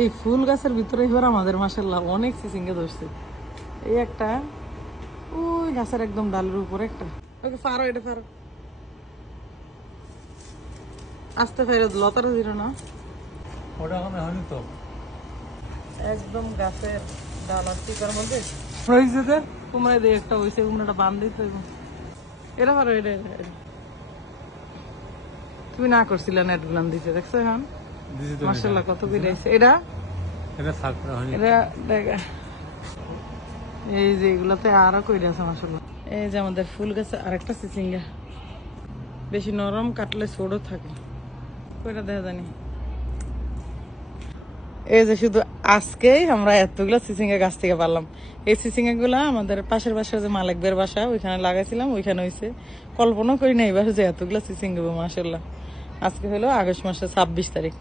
এই ফুল গাছের ভিতরে এবার আমাদের মাশাআল্লাহ অনেক চিচিঙ্গা ধরছে। এই একটা, ওই গাছের একদম ডালের উপরে একটা। ওকে ফারো, এটা ফারো, আস্তে ফেরত লতার দিল না, ওটা হবে হয়নি তো একদম গাছের ডাল আর টিকার মধ্যে রয়েছে। কুমড়া দিয়ে একটা হয়েছে, কুমড়াটা বান দিতে হইব। এটা পারো, এটা তুমি না করছিলে নেট গুলান দিতে, দেখছো এখন মাশাআল্লাহ কত বিরাইছে। এটা এটা সাকরা হয়নি। এটা দেখা, এই যে এগুলাতে আরো কইরা আছে মাশাআল্লাহ। এই যে আমাদের ফুল গাছে আরেকটা চিচিঙ্গা, বেশি নরম কাটলে ছোট থাকে, কইটা দেখা জানি। এই যে শুধু আজকেই আমরা এতগুলো চিচিঙ্গা গাছ থেকে পারলাম। এই চিচিঙ্গা গুলা আমাদের পাশের বাসার যে মালিকদের বাসা, ওইখানে লাগাইছিলাম, ওইখানে হয়েছে। কল্পনা করি না এবার যে এতগুলো চিচিঙ্গা, মাশাআল্লাহ। আজকে হলো আগস্ট মাসের 26 তারিখ।